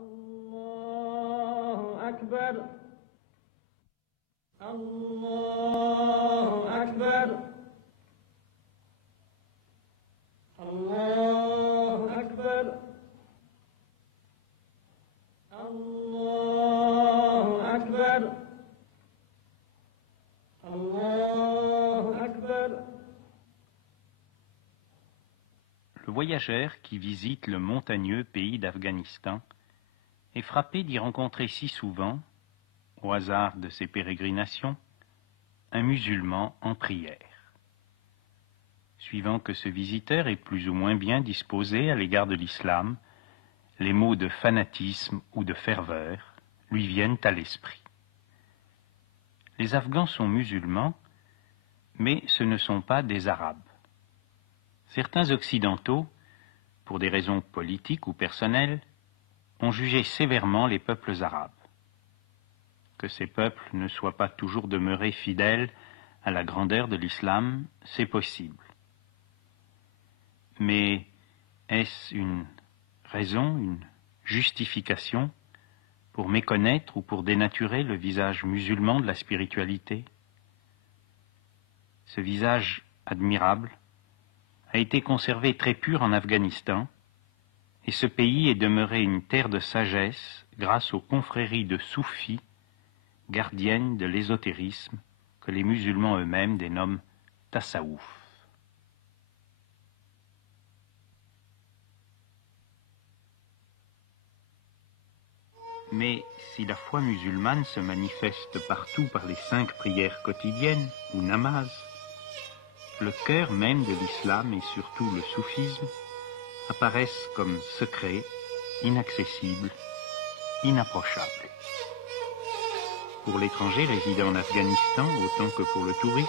الله أكبر الله أكبر الله أكبر الله أكبر الله أكبر. Le voyageur qui visite le montagneux pays d'Afghanistan est frappé d'y rencontrer si souvent, au hasard de ses pérégrinations, un musulman en prière. Suivant que ce visiteur est plus ou moins bien disposé à l'égard de l'islam, les mots de fanatisme ou de ferveur lui viennent à l'esprit. Les Afghans sont musulmans, mais ce ne sont pas des Arabes. Certains Occidentaux, pour des raisons politiques ou personnelles, ont jugé sévèrement les peuples arabes. Que ces peuples ne soient pas toujours demeurés fidèles à la grandeur de l'islam, c'est possible. Mais est-ce une raison, une justification pour méconnaître ou pour dénaturer le visage musulman de la spiritualité? Ce visage admirable a été conservé très pur en Afghanistan, et ce pays est demeuré une terre de sagesse grâce aux confréries de soufis, gardiennes de l'ésotérisme, que les musulmans eux-mêmes dénomment tassaouf. Mais si la foi musulmane se manifeste partout par les 5 prières quotidiennes, ou namaz, le cœur même de l'islam et surtout le soufisme apparaissent comme secrets, inaccessibles, inapprochables. Pour l'étranger résidant en Afghanistan autant que pour le touriste,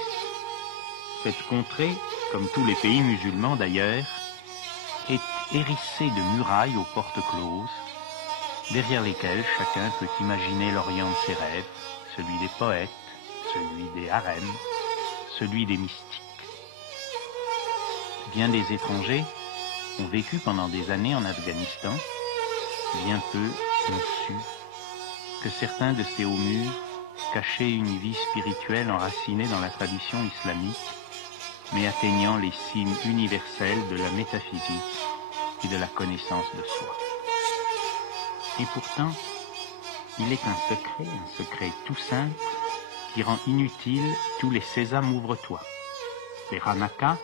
cette contrée, comme tous les pays musulmans d'ailleurs, est hérissée de murailles aux portes closes, derrière lesquelles chacun peut imaginer l'Orient de ses rêves, celui des poètes, celui des harems, celui des mystiques. Bien des étrangers ont vécu pendant des années en Afghanistan, bien peu ont su que certains de ces hauts murs cachaient une vie spirituelle enracinée dans la tradition islamique, mais atteignant les cimes universelles de la métaphysique et de la connaissance de soi. Et pourtant, il est un secret tout simple, qui rend inutile tous les sésame ouvre-toi. Les ranakas,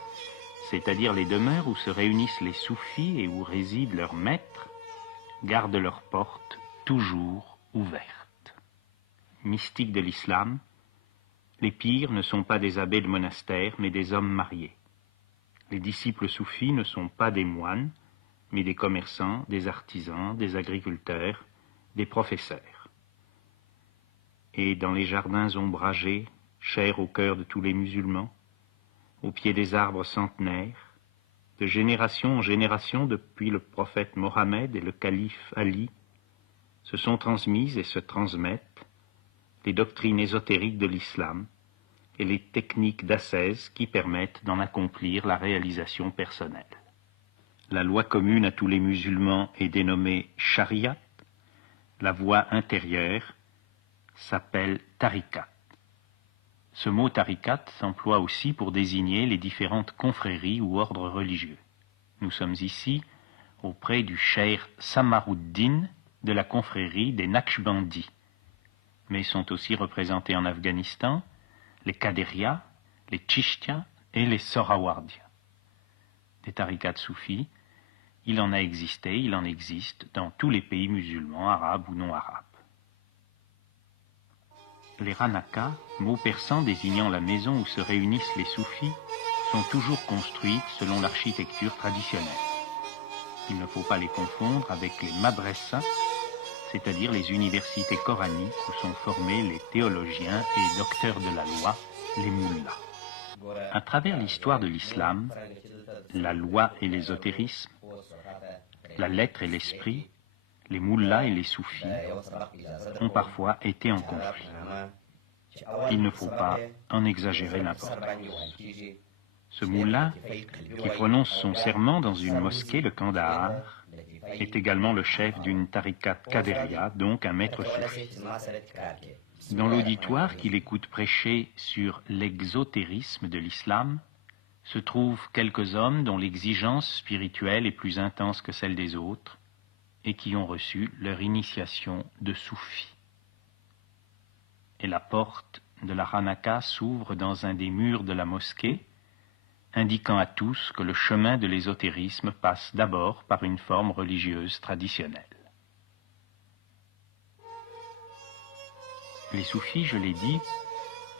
c'est-à-dire les demeures où se réunissent les soufis et où résident leurs maîtres, gardent leurs portes toujours ouvertes. Mystiques de l'islam, les pires ne sont pas des abbés de monastère, mais des hommes mariés. Les disciples soufis ne sont pas des moines, mais des commerçants, des artisans, des agriculteurs, des professeurs. Et dans les jardins ombragés, chers au cœur de tous les musulmans, au pied des arbres centenaires, de génération en génération depuis le prophète Mohammed et le calife Ali, se sont transmises et se transmettent les doctrines ésotériques de l'islam et les techniques d'ascèse qui permettent d'en accomplir la réalisation personnelle. La loi commune à tous les musulmans est dénommée Shariat. La voie intérieure s'appelle Tariqat. Ce mot tariqat s'emploie aussi pour désigner les différentes confréries ou ordres religieux. Nous sommes ici auprès du cheikh Samaruddin de la confrérie des Naqshbandis, mais sont aussi représentés en Afghanistan les Qadérias, les Chishtias et les Sohrawardias. Des tariqats soufis, il en a existé, il en existe dans tous les pays musulmans, arabes ou non arabes. Les ranakas, mot persan désignant la maison où se réunissent les soufis, sont toujours construites selon l'architecture traditionnelle. Il ne faut pas les confondre avec les madrasas, c'est-à-dire les universités coraniques où sont formés les théologiens et docteurs de la loi, les mullahs. À travers l'histoire de l'islam, la loi et l'ésotérisme, la lettre et l'esprit, les mullahs et les soufis ont parfois été en conflit. Il ne faut pas en exagérer l'importance. Ce mullah, qui prononce son serment dans une mosquée de Kandahar, est également le chef d'une tariqat Qadiriyya, donc un maître soufi. Dans l'auditoire qu'il écoute prêcher sur l'exotérisme de l'islam, se trouvent quelques hommes dont l'exigence spirituelle est plus intense que celle des autres et qui ont reçu leur initiation de soufi. Et la porte de la Hanaka s'ouvre dans un des murs de la mosquée, indiquant à tous que le chemin de l'ésotérisme passe d'abord par une forme religieuse traditionnelle. Les soufis, je l'ai dit,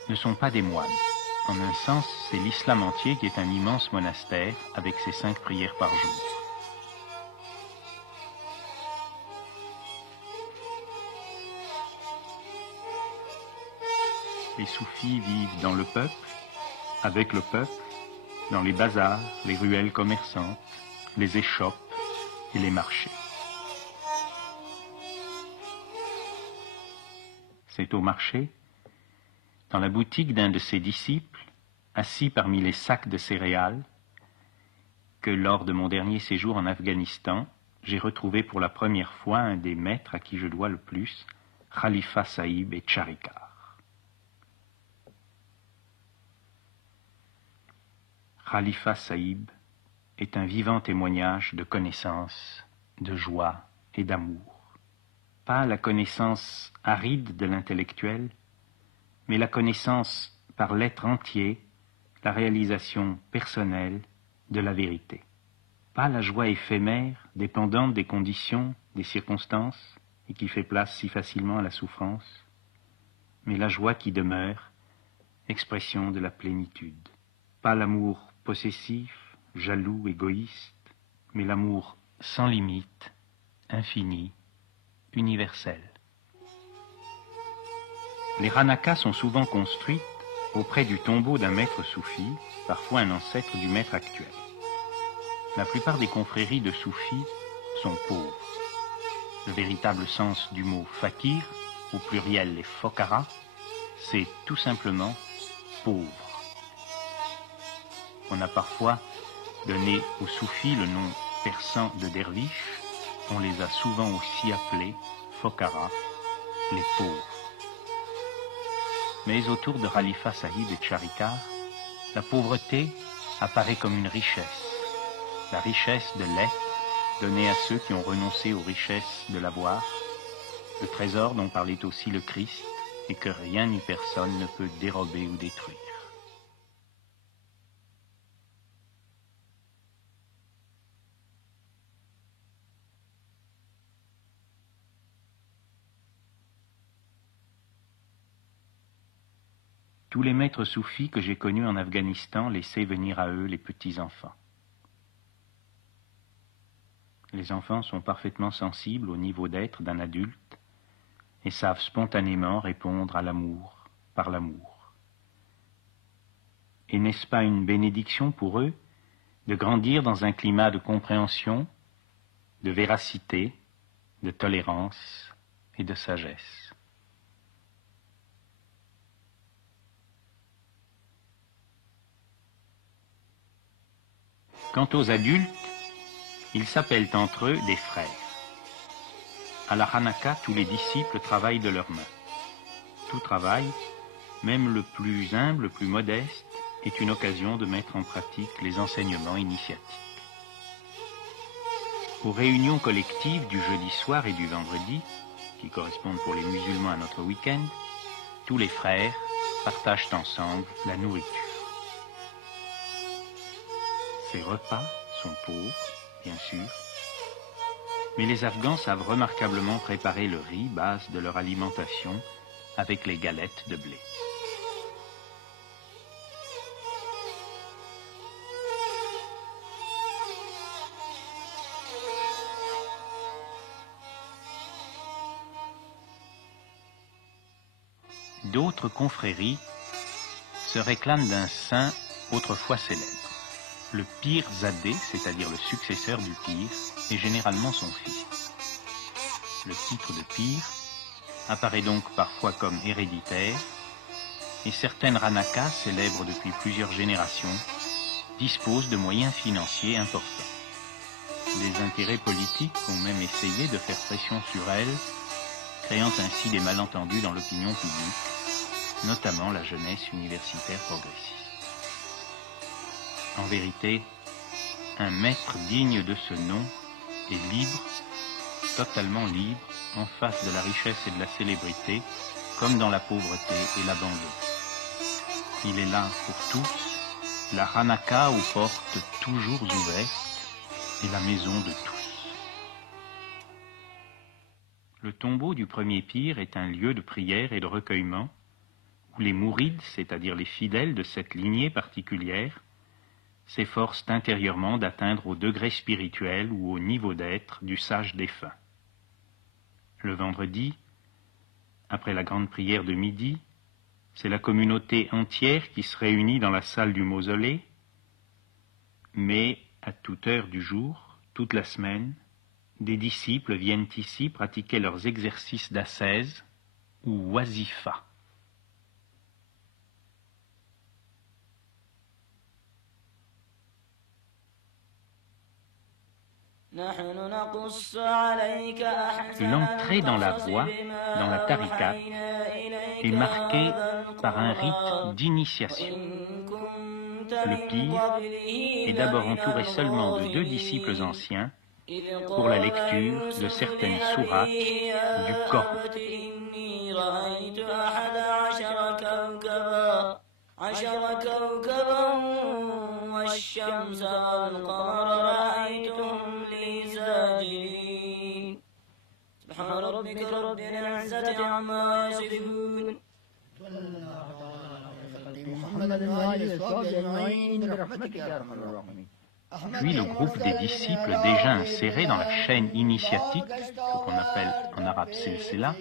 ne sont pas des moines. En un sens, c'est l'islam entier qui est un immense monastère avec ses 5 prières par jour. Les soufis vivent dans le peuple, avec le peuple, dans les bazars, les ruelles commerçantes, les échoppes et les marchés. C'est au marché, dans la boutique d'un de ses disciples, assis parmi les sacs de céréales, que lors de mon dernier séjour en Afghanistan, j'ai retrouvé pour la première fois un des maîtres à qui je dois le plus, Khalifa Sahib et Charikar. Khalifa Sahib est un vivant témoignage de connaissance, de joie et d'amour. Pas la connaissance aride de l'intellectuel, mais la connaissance par l'être entier, la réalisation personnelle de la vérité. Pas la joie éphémère, dépendante des conditions, des circonstances, et qui fait place si facilement à la souffrance, mais la joie qui demeure, expression de la plénitude. Pas l'amour possessif, jaloux, égoïste, mais l'amour sans limite, infini, universel. Les Hanakas sont souvent construites auprès du tombeau d'un maître soufi, parfois un ancêtre du maître actuel. La plupart des confréries de soufis sont pauvres. Le véritable sens du mot fakir, au pluriel les fokara, c'est tout simplement pauvre. On a parfois donné aux soufis le nom persan de derviche, on les a souvent aussi appelés fokara, les pauvres. Mais autour de Khalifa Sahib et Charikar, la pauvreté apparaît comme une richesse, la richesse de l'être donnée à ceux qui ont renoncé aux richesses de l'avoir, le trésor dont parlait aussi le Christ et que rien ni personne ne peut dérober ou détruire. Tous les maîtres soufis que j'ai connus en Afghanistan laissaient venir à eux les petits-enfants. Les enfants sont parfaitement sensibles au niveau d'être d'un adulte et savent spontanément répondre à l'amour par l'amour. Et n'est-ce pas une bénédiction pour eux de grandir dans un climat de compréhension, de véracité, de tolérance et de sagesse? Quant aux adultes, ils s'appellent entre eux des frères. À la Hanaka, tous les disciples travaillent de leurs mains. Tout travail, même le plus humble, le plus modeste, est une occasion de mettre en pratique les enseignements initiatiques. Aux réunions collectives du jeudi soir et du vendredi, qui correspondent pour les musulmans à notre week-end, tous les frères partagent ensemble la nourriture. Ces repas sont pauvres, bien sûr, mais les Afghans savent remarquablement préparer le riz, base de leur alimentation, avec les galettes de blé. D'autres confréries se réclament d'un saint autrefois célèbre. Le Pir Zadeh, c'est-à-dire le successeur du Pir, est généralement son fils. Le titre de Pir apparaît donc parfois comme héréditaire, et certaines Hanakas, célèbres depuis plusieurs générations, disposent de moyens financiers importants. Des intérêts politiques ont même essayé de faire pression sur elle, créant ainsi des malentendus dans l'opinion publique, notamment la jeunesse universitaire progressiste. En vérité, un maître digne de ce nom est libre, totalement libre, en face de la richesse et de la célébrité, comme dans la pauvreté et l'abandon. Il est là pour tous, la Hanaka aux portes toujours ouvertes et la maison de tous. Le tombeau du premier pire est un lieu de prière et de recueillement où les mourides, c'est-à-dire les fidèles de cette lignée particulière, s'efforcent intérieurement d'atteindre au degré spirituel ou au niveau d'être du sage défunt. Le vendredi, après la grande prière de midi, c'est la communauté entière qui se réunit dans la salle du mausolée, mais à toute heure du jour, toute la semaine, des disciples viennent ici pratiquer leurs exercices d'ascèse ou wazifa. L'entrée dans la voie, dans la tariqat, Est marquée par un rite d'initiation. Le pire est d'abord entouré seulement de 2 disciples anciens pour la lecture de certaines sourates du Coran. Puis le groupe des disciples déjà insérés dans la chaîne initiatique, ce qu'on appelle en arabe silsila,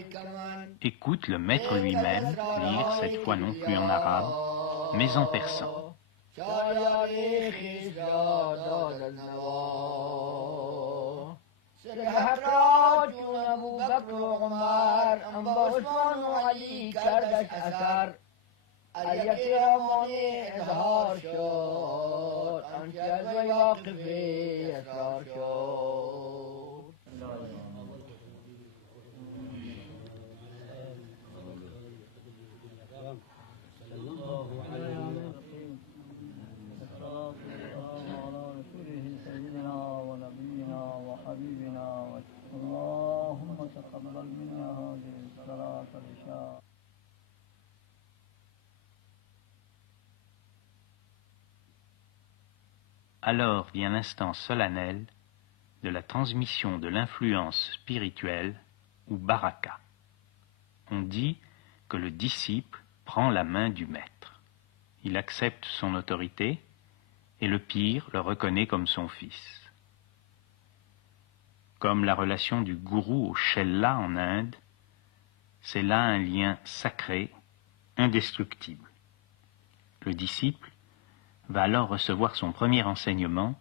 écoute le maître lui-même lire, cette fois non plus en arabe, mais en persan. Alors vient l'instant solennel de la transmission de l'influence spirituelle ou baraka. On dit que le disciple prend la main du maître. Il accepte son autorité et le pire le reconnaît comme son fils. Comme la relation du gourou au chella en Inde, c'est là un lien sacré, indestructible. Le disciple va alors recevoir son premier enseignement,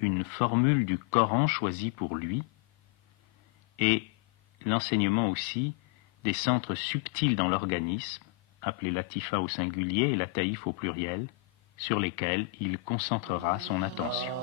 une formule du Coran choisie pour lui, et l'enseignement aussi des centres subtils dans l'organisme, appelés latifa au singulier et lataïf au pluriel, sur lesquels il concentrera son attention.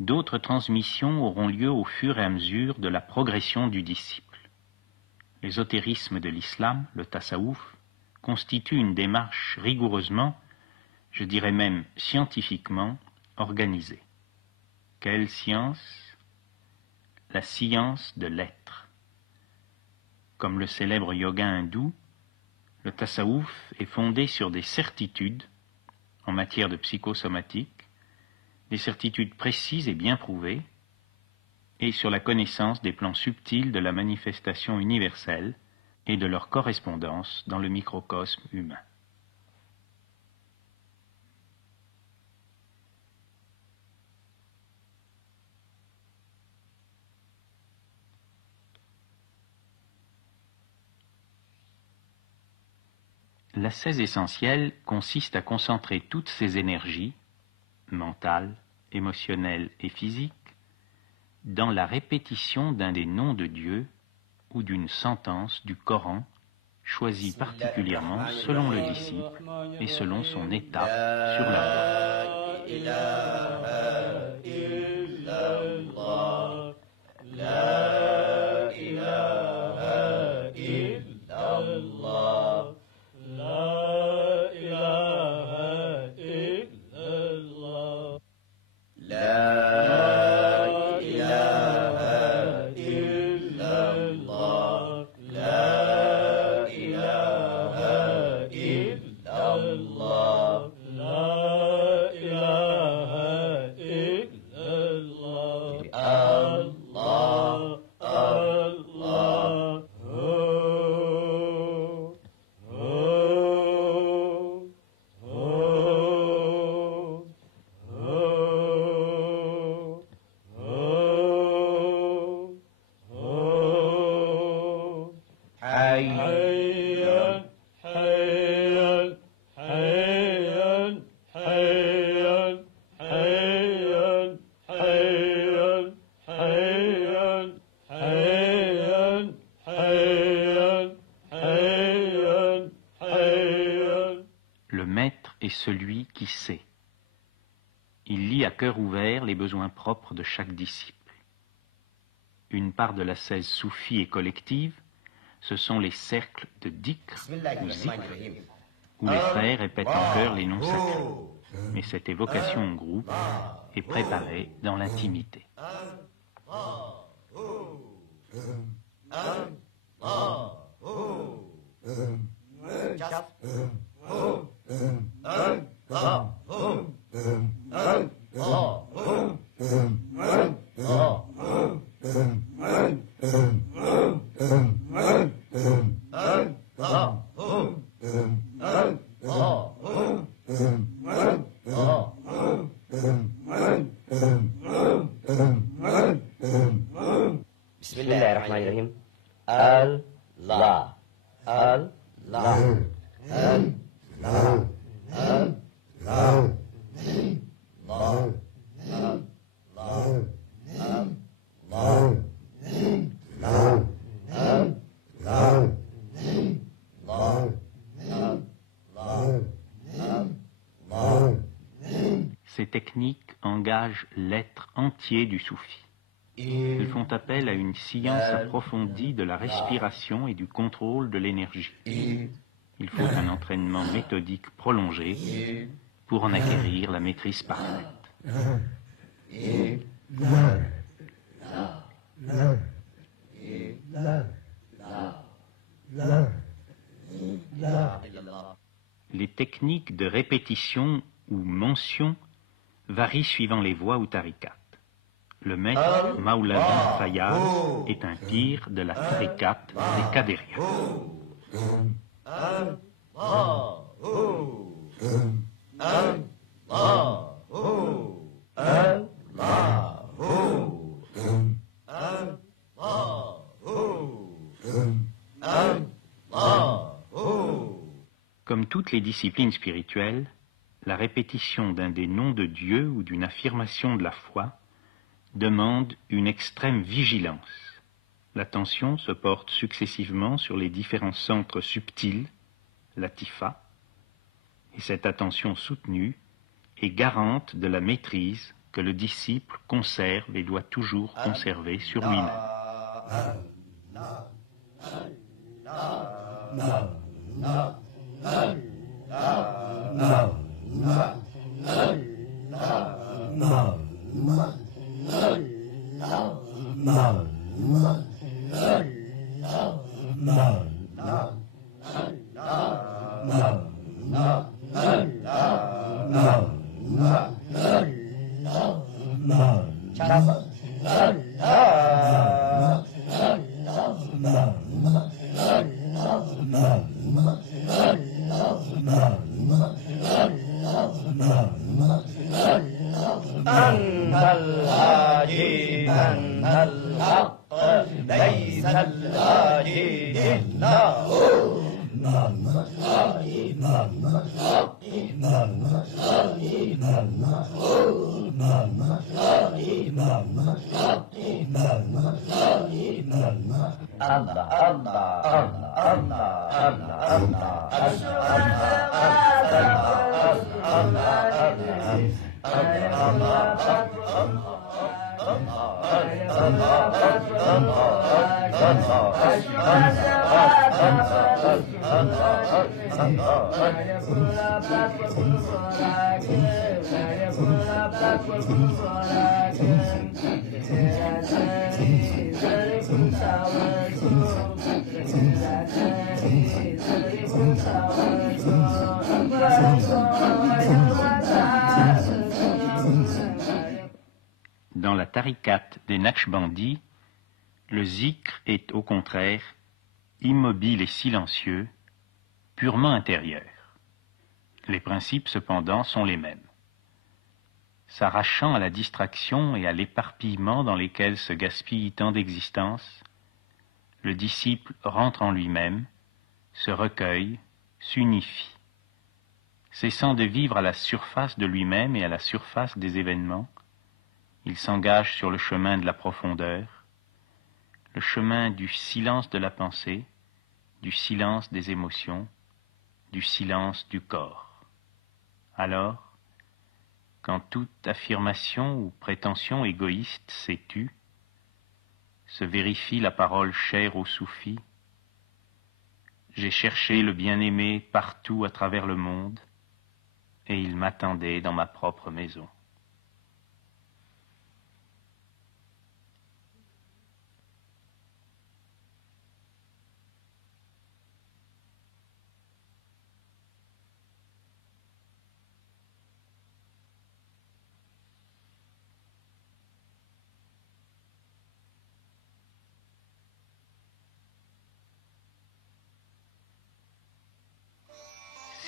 D'autres transmissions auront lieu au fur et à mesure de la progression du disciple. L'ésotérisme de l'islam, le tasawwuf, constitue une démarche rigoureusement, je dirais même scientifiquement, organisée. Quelle science? La science de l'être. Comme le célèbre yoga hindou, le tasawwuf est fondé sur des certitudes en matière de psychosomatique, des certitudes précises et bien prouvées, et sur la connaissance des plans subtils de la manifestation universelle et de leur correspondance dans le microcosme humain. L'ascèse essentielle consiste à concentrer toutes ces énergies, mentales, émotionnelles et physiques, dans la répétition d'un des noms de Dieu ou d'une sentence du Coran, choisie particulièrement selon le disciple et selon son état sur la voie. Le maître est celui qui sait. Il lit à cœur ouvert les besoins propres de chaque disciple. Une part de l'ascèse soufie et collective, ce sont les cercles de dhikr ou zikr, où les frères répètent en chœur les noms sacrés. Mais cette évocation en groupe est préparée dans l'intimité. Bismillahirrahmanirrahim. Allah, Allah, Allah, Allah, Allah, Ces techniques engagent l'être entier du soufi. Elles font appel à une science approfondie de la respiration et du contrôle de l'énergie. Il faut un entraînement méthodique prolongé pour en acquérir la maîtrise parfaite. Les techniques de répétition ou mention varient suivant les voies ou tariqats. Le maître Maulana Fayyad est un pire de la tariqat des Qadériens. Comme toutes les disciplines spirituelles, la répétition d'un des noms de Dieu ou d'une affirmation de la foi demande une extrême vigilance. L'attention se porte successivement sur les différents centres subtils, latifa, et cette attention soutenue est garante de la maîtrise que le disciple conserve et doit toujours conserver sur lui-même. أنت الهادي أنت الحق ليس الهادي إلا هو Dans la tariqat des Naqshbandis, le zikr est au contraire immobile et silencieux, purement intérieur. Les principes cependant sont les mêmes. S'arrachant à la distraction et à l'éparpillement dans lesquels se gaspille tant d'existences, le disciple rentre en lui-même, se recueille, s'unifie. Cessant de vivre à la surface de lui-même et à la surface des événements, il s'engage sur le chemin de la profondeur, le chemin du silence de la pensée, du silence des émotions, du silence du corps. Alors, quand toute affirmation ou prétention égoïste s'est tue, se vérifie la parole chère aux soufis. J'ai cherché le bien-aimé partout à travers le monde, et il m'attendait dans ma propre maison.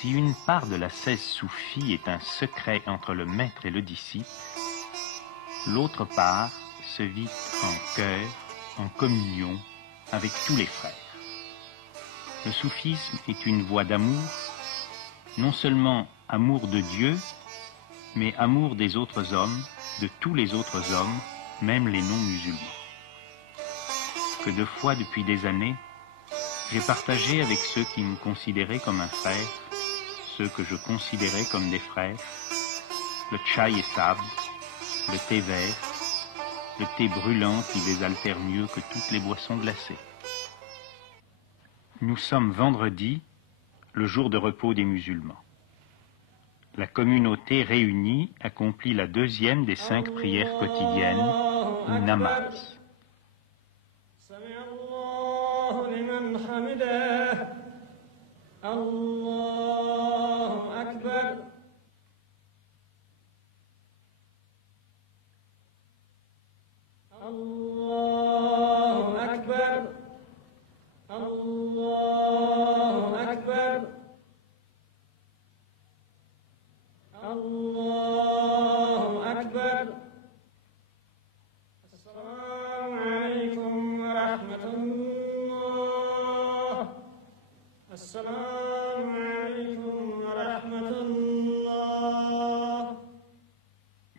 Si une part de la 16 soufis est un secret entre le maître et le disciple, l'autre part se vit en cœur, en communion avec tous les frères. Le soufisme est une voie d'amour, non seulement amour de Dieu, mais amour des autres hommes, de tous les autres hommes, même les non-musulmans. Que de fois depuis des années, j'ai partagé avec ceux qui me considéraient comme un frère, ceux que je considérais comme des frères, le tchaï et sable, le thé vert, le thé brûlant qui désaltère mieux que toutes les boissons glacées. Nous sommes vendredi, le jour de repos des musulmans. La communauté réunie accomplit la deuxième des 5 prières quotidiennes, ou namaz.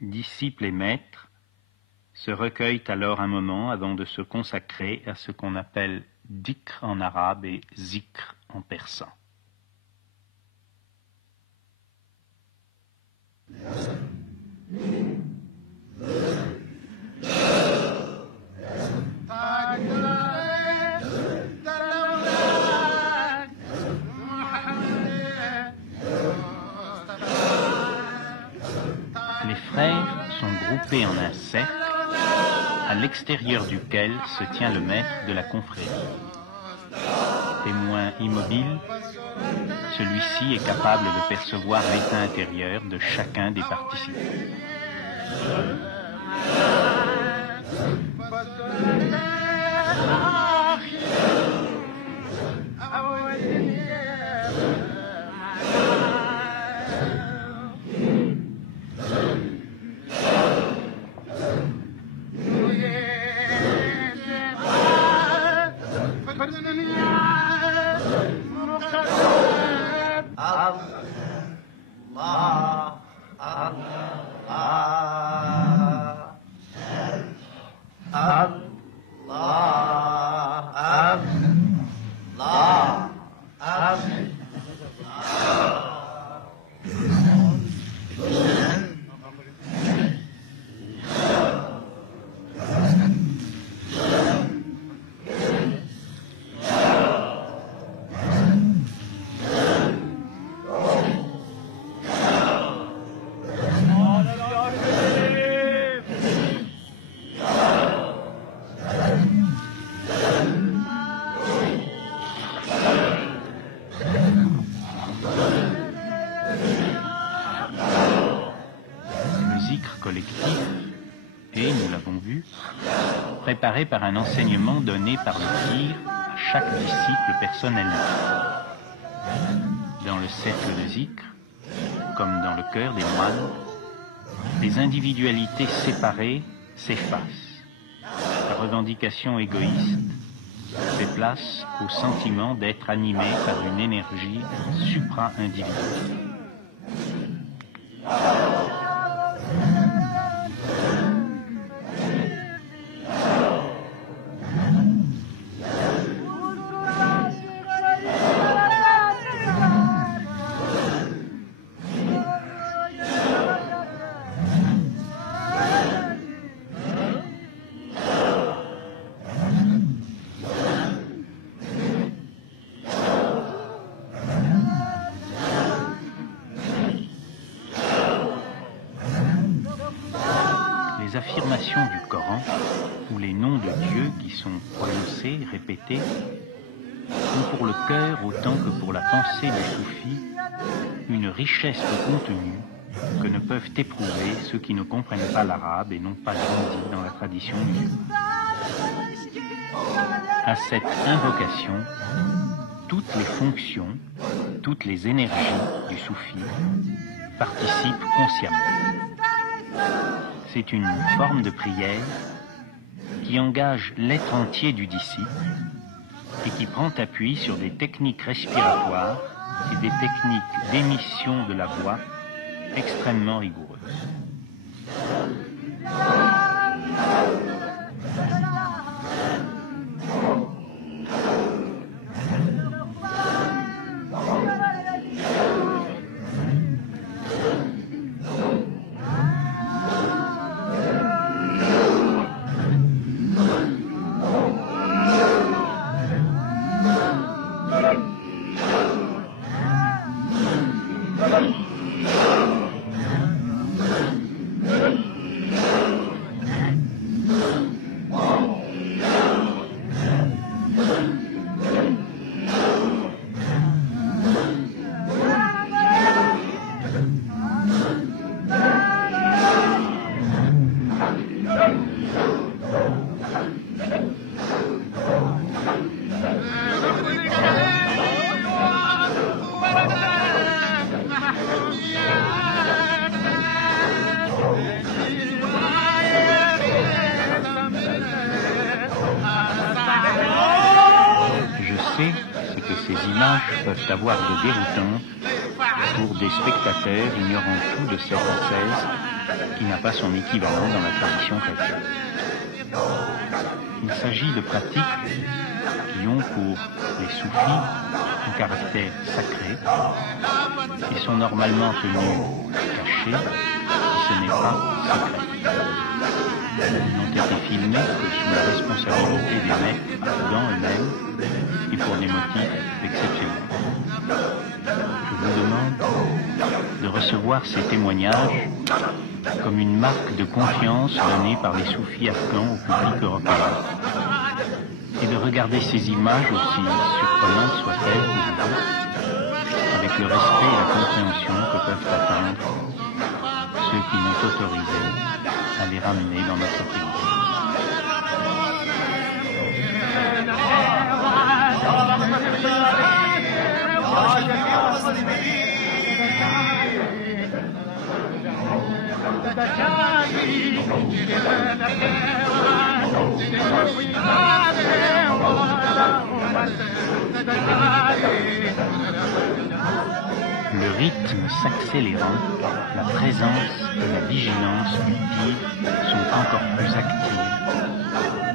Disciples et maîtres se recueillent alors un moment avant de se consacrer à ce qu'on appelle dhikr en arabe et zikr en persan. Les frères sont groupés en un cercle, à l'extérieur duquel se tient le maître de la confrérie. Témoin immobile, celui-ci est capable de percevoir l'état intérieur de chacun des participants. Préparé par un enseignement donné par le tir à chaque disciple personnellement. Dans le cercle de zikr, comme dans le cœur des moines, les individualités séparées s'effacent. La revendication égoïste fait place au sentiment d'être animé par une énergie supra-individuelle. Les affirmations du Coran, ou les noms de Dieu qui sont prononcés, répétés, ont pour le cœur autant que pour la pensée du soufi une richesse de contenu que ne peuvent éprouver ceux qui ne comprennent pas l'arabe et n'ont pas grandi dans la tradition musulmane. À cette invocation, toutes les fonctions, toutes les énergies du soufi participent consciemment. C'est une forme de prière qui engage l'être entier du disciple et qui prend appui sur des techniques respiratoires et des techniques d'émission de la voix extrêmement rigoureuses. Peuvent avoir de déroutantes pour des spectateurs ignorant tout de cette ascèse qui n'a pas son équivalent dans la tradition chrétienne. Il s'agit de pratiques qui ont pour les soufis un caractère sacré et sont normalement tenues cachées si ce n'est pas secret. Ils n'ont été filmés que sous la responsabilité des maîtres dans eux-mêmes et pour des motifs exceptionnels. Je vous demande de recevoir ces témoignages comme une marque de confiance donnée par les soufis afghans au public européen et de regarder ces images, aussi surprenantes soient-elles, avec le respect et la compréhension que peuvent attendre ceux qui m'ont autorisé à les ramener dans notre pays. Le rythme s'accélérant, la présence et la vigilance du pire sont encore plus actives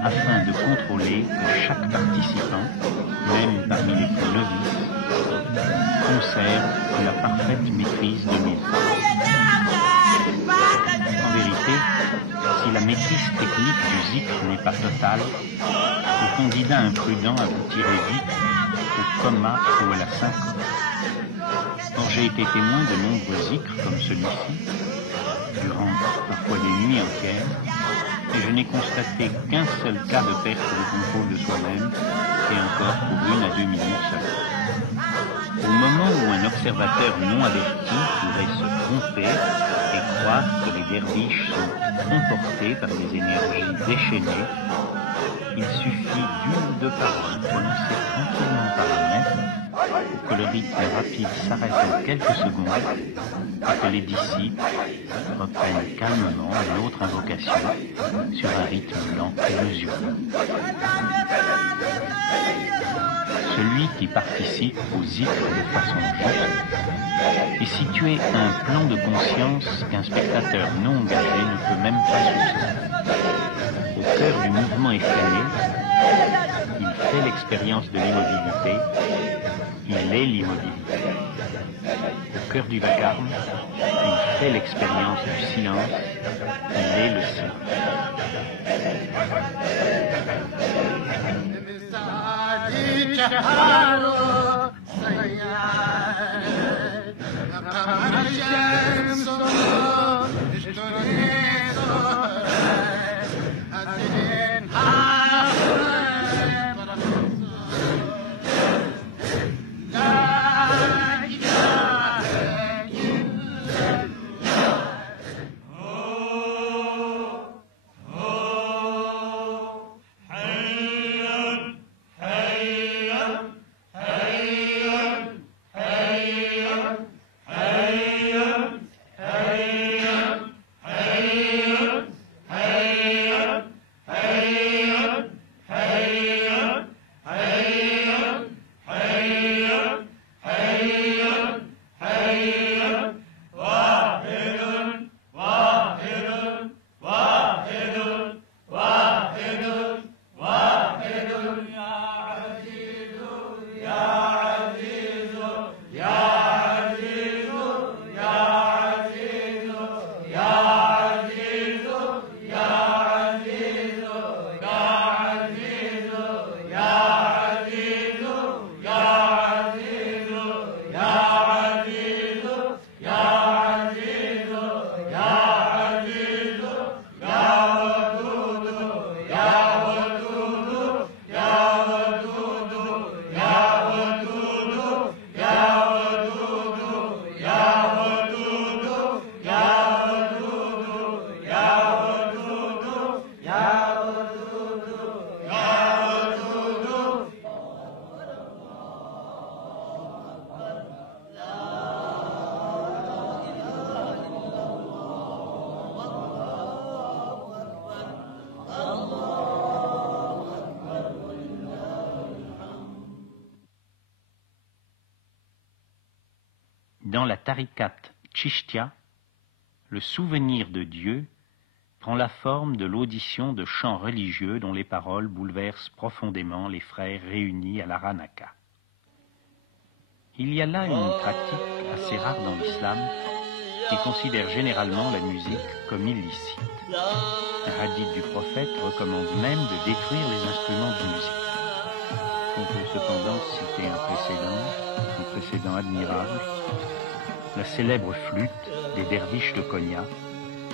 afin de contrôler que chaque participant, même parmi les plus novices, conserve la parfaite maîtrise de musique. En vérité, si la maîtrise technique du zikr n'est pas totale, le candidat imprudent aboutirait vite au coma ou à la syncope. Or, j'ai été témoin de nombreux zikrs comme celui-ci, durant parfois des nuits entières, et je n'ai constaté qu'un seul cas de perte de contrôle de soi-même, et encore pour 1 à 2 minutes seulement. Au moment où un observateur non averti pourrait se tromper et croire que les derviches sont emportés par des énergies déchaînées, il suffit d'une ou deux paroles prononcées tranquillement par le maître pour que le rythme rapide s'arrête en quelques secondes et que les disciples reprennent calmement une autre invocation sur un rythme lent et mesuré. Celui qui participe au zikr de façon juste est situé à un plan de conscience qu'un spectateur non engagé ne peut même pas soupçonner. Au cœur du mouvement effréné, il fait l'expérience de l'immobilité, il est l'immobilité. Au cœur du vacarme, il fait l'expérience du silence, il est le silence. Dans la tariqat Chishtia, le souvenir de Dieu prend la forme de l'audition de chants religieux dont les paroles bouleversent profondément les frères réunis à la Ranaka. Il y a là une pratique assez rare dans l'islam qui considère généralement la musique comme illicite. Un hadith du prophète recommande même de détruire les instruments de musique. On peut cependant citer un précédent admirable, la célèbre flûte des derviches de Konya,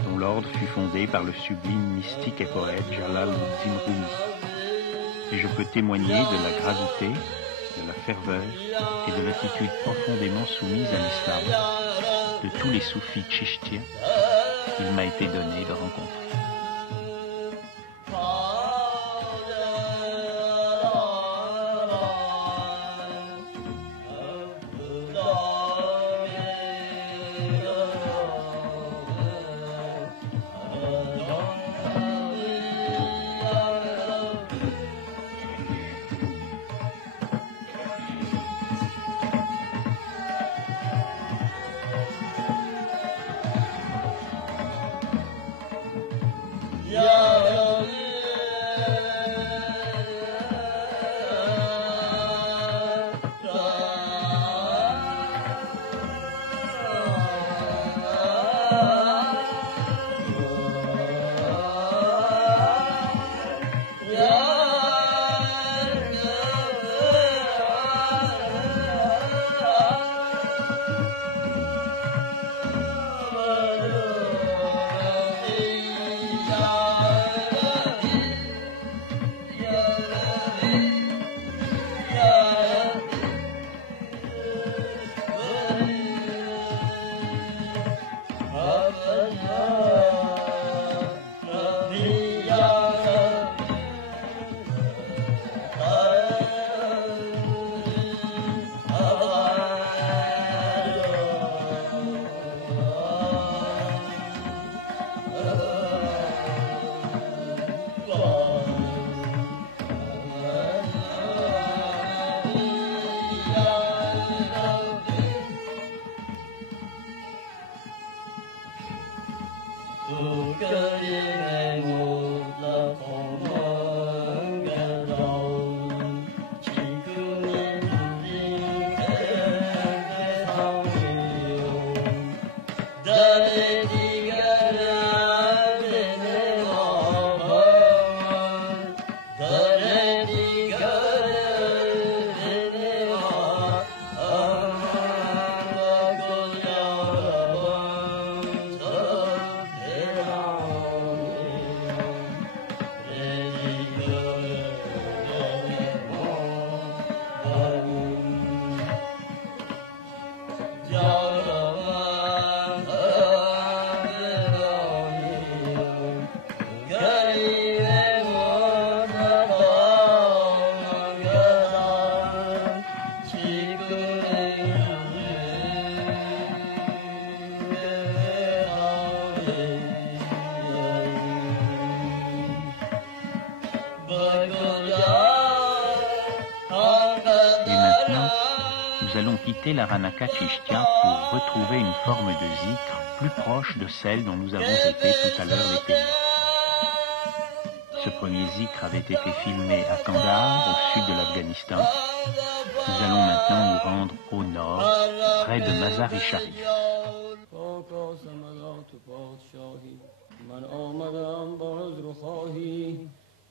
dont l'ordre fut fondé par le sublime mystique et poète Jalaluddin Rumi. Et je peux témoigner de la gravité, de la ferveur et de l'attitude profondément soumise à l'islam de tous les soufis chishtiens qu'il m'a été donné de rencontrer. Nous allons quitter la Ranaka Chishtia pour retrouver une forme de zikr plus proche de celle dont nous avons été tout à l'heure les témoins. Ce premier zikr avait été filmé à Kandahar, au sud de l'Afghanistan. Nous allons maintenant nous rendre au nord, près de Mazar-i-Sharif.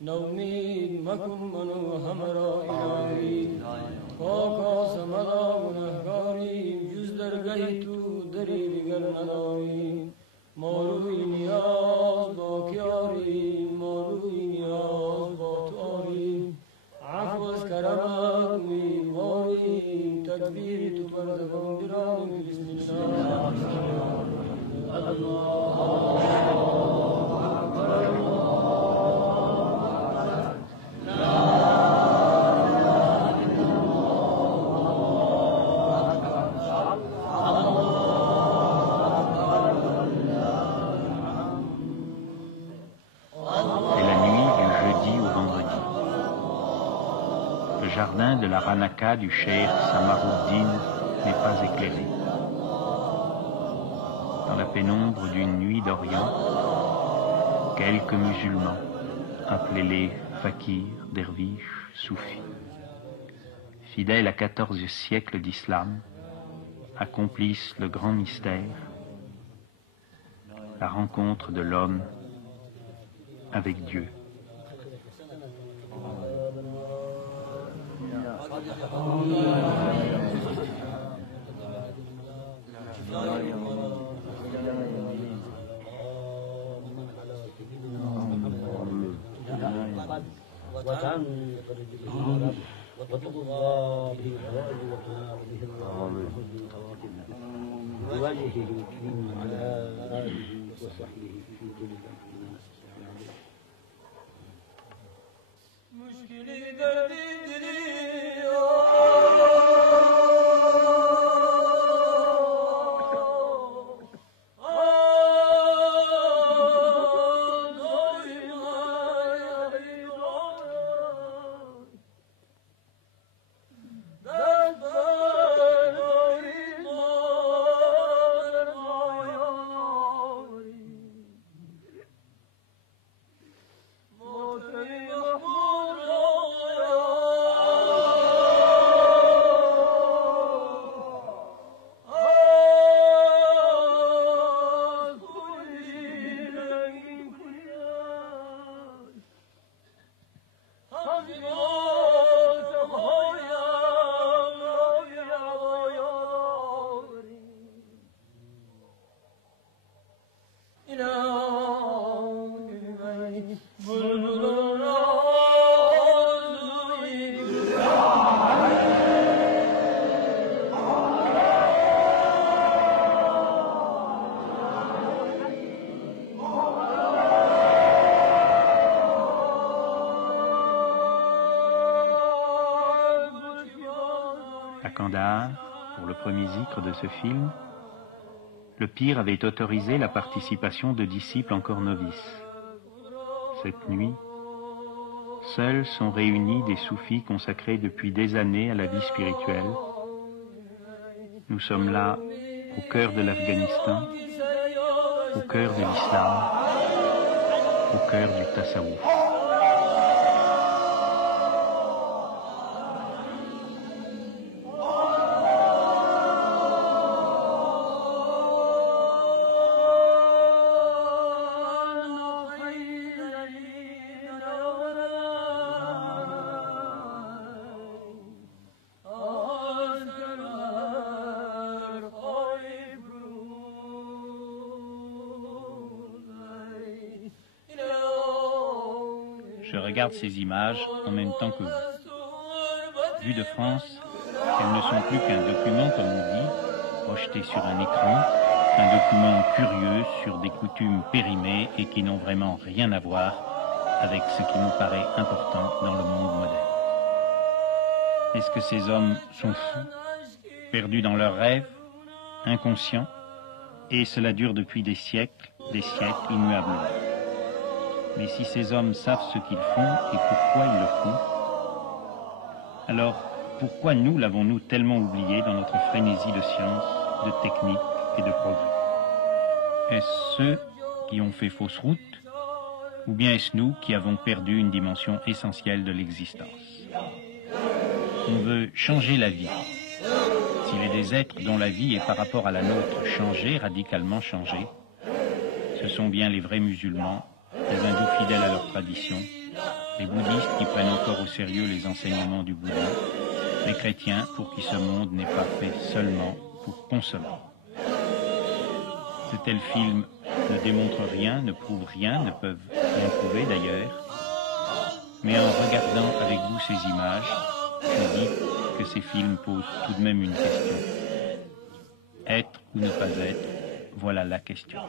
نومید مکن منو همرا الهی خاکا سمدا گنهگاریم جز درگهی تو دری دیگر نداریم ما روی نیاز با کیاریم ما روی نیاز با تو آریم عفو از کرمت امیدواریم تکبیر تو پر زبان برانیم بسم الله Le jardin de la Ranaka du cheikh Samaruddin n'est pas éclairé. Dans la pénombre d'une nuit d'Orient, quelques musulmans, appelés-les fakirs, derviches, soufis, fidèles à 14 siècles d'islam, accomplissent le grand mystère, la rencontre de l'homme avec Dieu. À Kandahar, pour le premier zikr de ce film, le pir avait autorisé la participation de disciples encore novices. Cette nuit, seuls sont réunis des soufis consacrés depuis des années à la vie spirituelle. Nous sommes là, au cœur de l'Afghanistan, au cœur de l'islam, au cœur du tasawwuf. Je regarde ces images en même temps que vous. Vues de France, elles ne sont plus qu'un document, comme on dit, projeté sur un écran, un document curieux sur des coutumes périmées et qui n'ont vraiment rien à voir avec ce qui nous paraît important dans le monde moderne. Est-ce que ces hommes sont fous, perdus dans leurs rêves, inconscients, et cela dure depuis des siècles, immuablement. Mais si ces hommes savent ce qu'ils font et pourquoi ils le font, alors pourquoi nous l'avons-nous tellement oublié dans notre frénésie de science, de technique et de progrès? Est-ce ceux qui ont fait fausse route, ou bien est-ce nous qui avons perdu une dimension essentielle de l'existence? On veut changer la vie. S'il est des êtres dont la vie est par rapport à la nôtre changée, radicalement changée, ce sont bien les vrais musulmans, les hindous fidèles à leur tradition, les bouddhistes qui prennent encore au sérieux les enseignements du Bouddha, les chrétiens pour qui ce monde n'est pas fait seulement pour consommer. De tels films ne démontrent rien, ne prouvent rien, ne peuvent rien prouver d'ailleurs, mais en regardant avec vous ces images, je dis que ces films posent tout de même une question. Être ou ne pas être, voilà la question.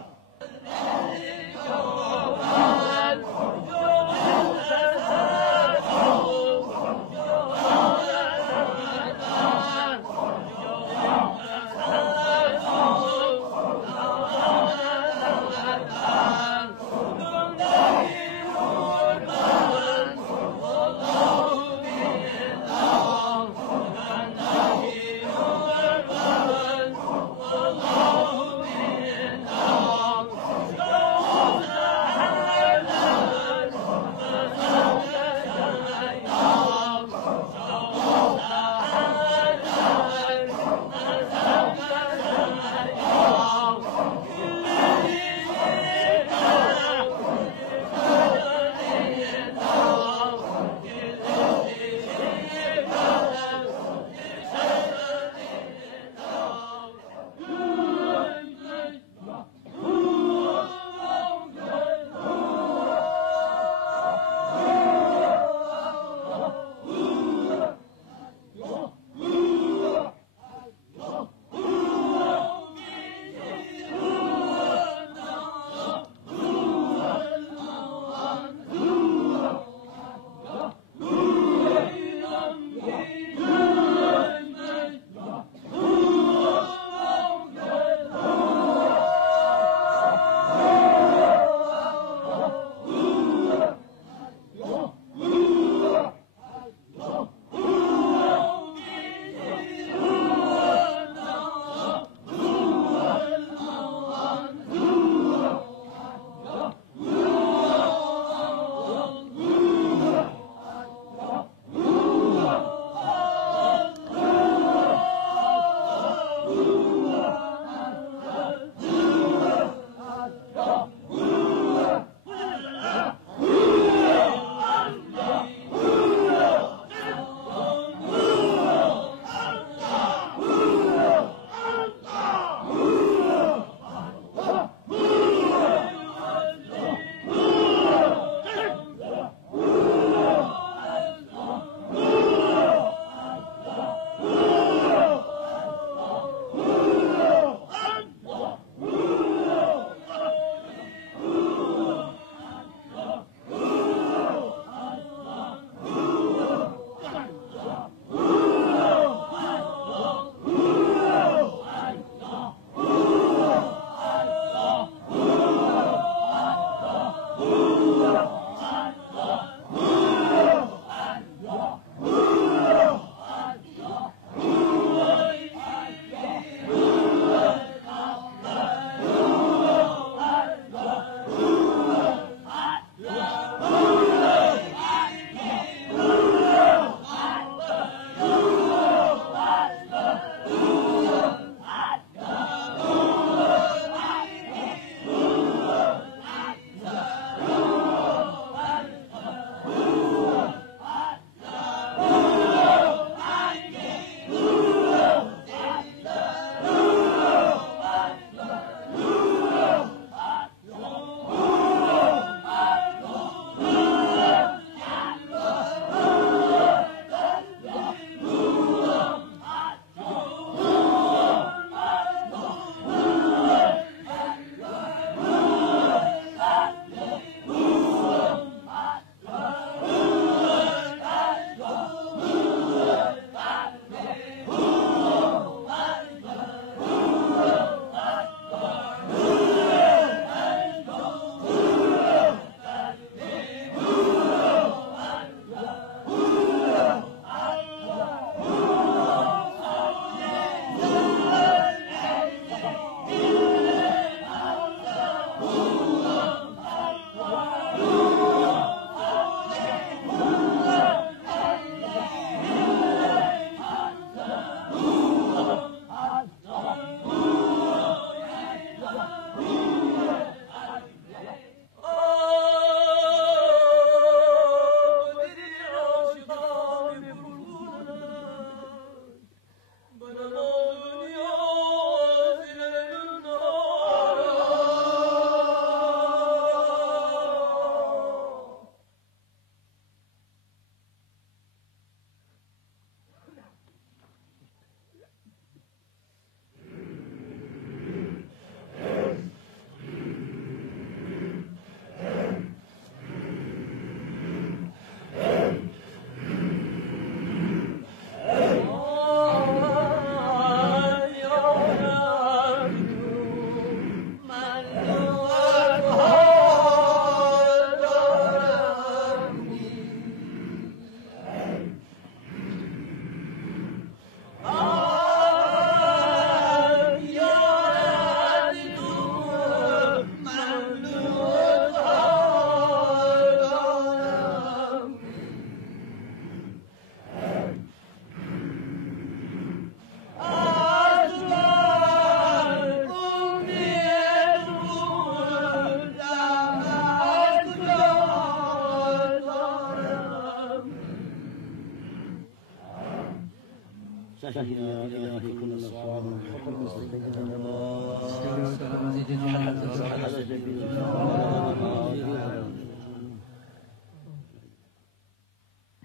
سهلنا إلهي كل صعب وكل مستقيم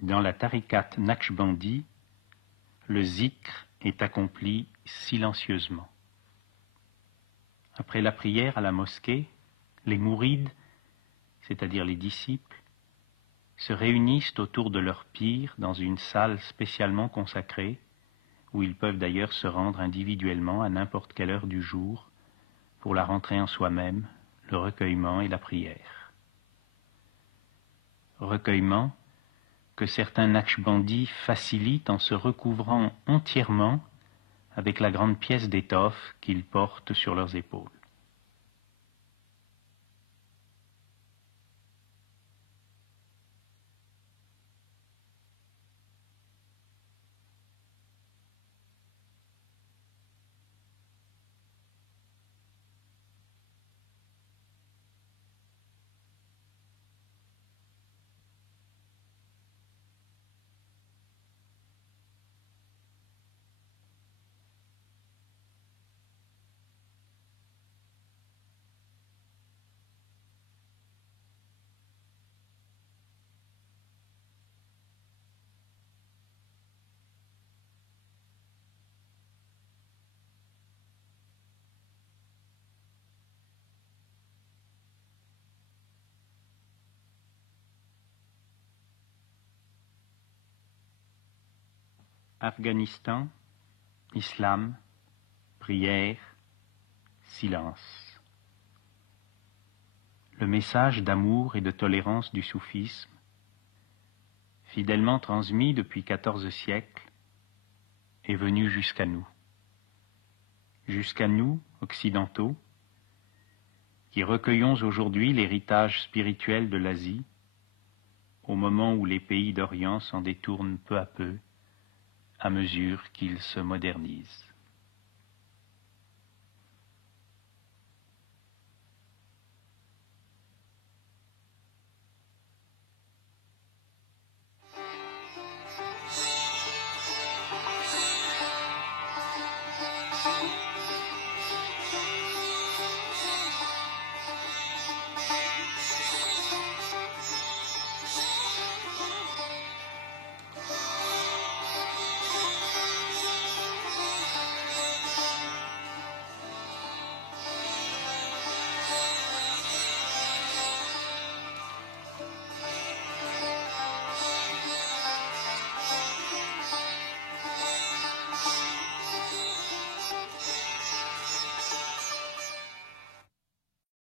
Dans la tariqat Naqshbandi, le zikr est accompli silencieusement. Après la prière à la mosquée, les mourides, c'est-à-dire les disciples, se réunissent autour de leur pir dans une salle spécialement consacrée, où ils peuvent d'ailleurs se rendre individuellement à n'importe quelle heure du jour pour la rentrée en soi-même, le recueillement et la prière. Recueillement que certains Naqshbandis facilitent en se recouvrant entièrement avec la grande pièce d'étoffe qu'ils portent sur leurs épaules. Afghanistan, islam, prière, silence. Le message d'amour et de tolérance du soufisme, fidèlement transmis depuis 14 siècles, est venu jusqu'à nous. Jusqu'à nous, occidentaux, qui recueillons aujourd'hui l'héritage spirituel de l'Asie, au moment où les pays d'Orient s'en détournent peu à peu, à mesure qu'ils se modernisent.